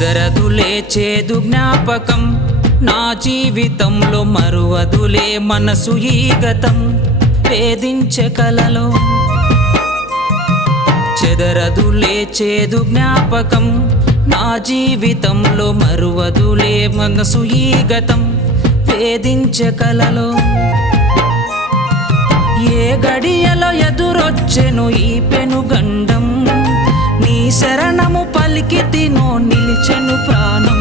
చెదరదులే చేదు జ్ఞాపకం నా జీవితంలో మరువదులే మనసు ఈ గతం వేధించే కలలో చెదరదులే చేదు జ్ఞాపకం నా జీవితంలో మరువదులే మనసు ఈ గతం వేధించే కలలో ఏ గడియలో ఎదురొచ్చెను ఈ పెనుగండం నీ శరణము పలికితినో నిలిచెను ప్రాణం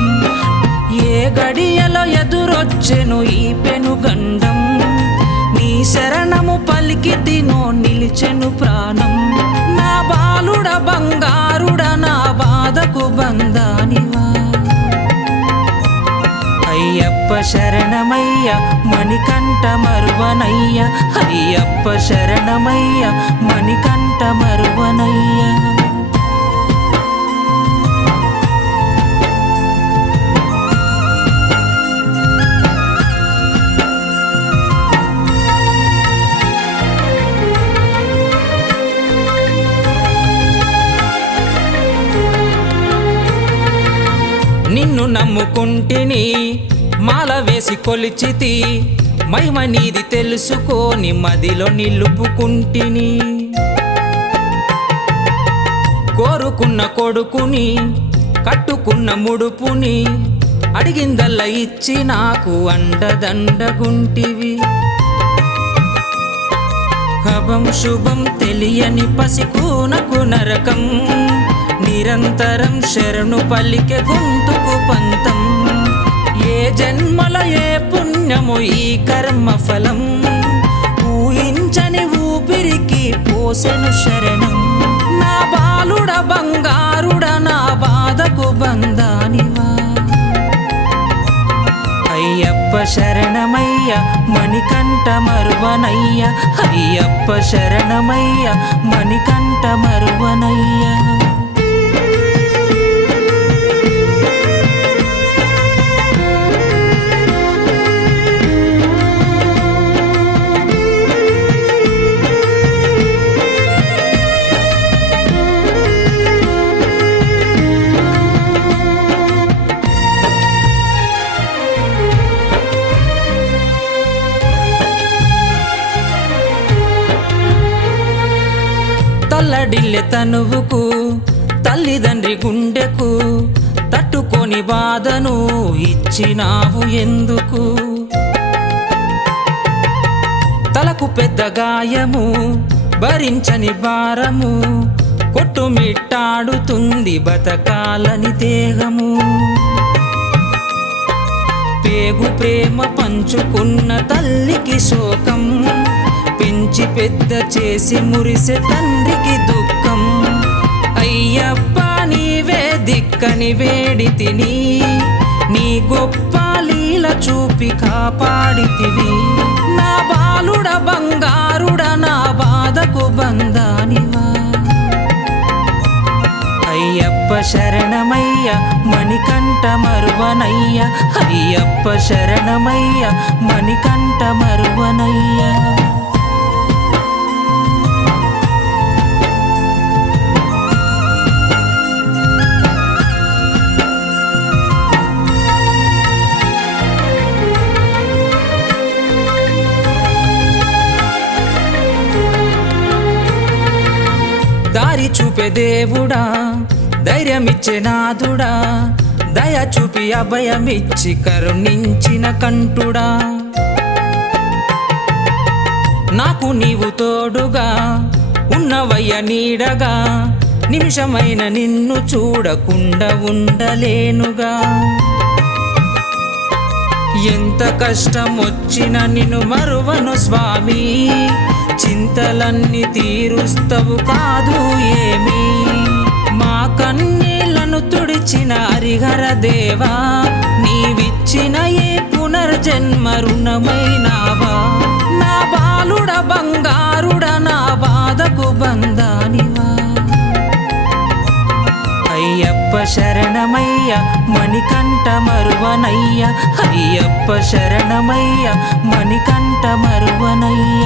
ఏ గడియలో ఎదురొచ్చెను ఈ పెనుగండం నీ శరణము పలికితినో నిలిచెను ప్రాణం నా బాలుడ బంగారుడ నా బాధకు బంధానివా అయ్యప్ప శరణమయ్య మణికంఠ మరువనయ్య అయ్యప్ప శరణమయ్య మణికంఠ మరువనయ్య నిన్ను నమ్ముకుంటిని మాల వేసి కొలిచితి మహిమ నీది తెలుసుకోని మదిలో నిలుపుకుంటిని కోరుకున్న కొడుకుని కట్టుకున్న ముడుపుని అడిగిందల్లా ఇచ్చి నాకు అండదండగుంటివి అభం శుభం తెలియని పసికూనకు నరకం నిరంతరం శరణు పలికే గొంతుకు పంతం ఏ జన్మల ఏ పుణ్యము ఈ కర్మ ఫలం ఊహించని ఊపిరికి పోసెను శరణం నా బాలుడ బంగారుడ నా బాధకు బంధానివా అయ్యప్ప శరణమయ్య మణికంఠ మరువనయ్య అయ్యప్ప శరణమయ్య మణికంఠ మరువనయ్య తల్లడిల్లె తనువుకు తల్లిదండ్రి గుండెకు తట్టుకొని బాధను ఇచ్చినావు ఎందుకు తలకు పెద్ద గాయము భరించని భారము కొట్టుమిట్టాడుతుంది బతకాలని దేహము పేగు ప్రేమ పంచుకున్న తల్లికి శోకం పెంచి పెద్ద చేసి మురిసే తండ్రికి దుఃఖం అయ్యప్ప నీవే దిక్కని వేడి తిని నీ గొప్ప లీల చూపి కాపాడితివి నా బాలుడ బంగారుడ నా బాధకు బంధానివా అయ్యప్ప శరణమయ్య మణికంఠ మరువనయ్య అయ్యప్ప శరణమయ్య మణికంఠ మరువనయ్య దారి చూపే దేవుడా ధైర్యమిచ్చే నాథుడా దయ చూపి అభయమిచ్చి కరుణించిన కంఠుడా నాకు నీవు తోడుగా ఉన్నవయ్య నీడగా నిమిషమైన నిన్ను చూడకుండా ఉండలేనుగా ఎంత కష్టం వచ్చినా నిన్ను మరువను స్వామి చింతలన్నీ తీరుస్తవు కాదు ఏమి మా కన్నీళ్లను తుడిచిన హరిహర దేవా నీవిచ్చిన ఏ పునర్జన్మ రుణమైనావా నా బాలుడ బంగారుడ నా బాధకు బంధానివా అయ్యప్ప శరణమయ్య మణికంఠ మరువనయ్య అయ్యప్ప శరణమయ్య మణికంఠ మరువనయ్య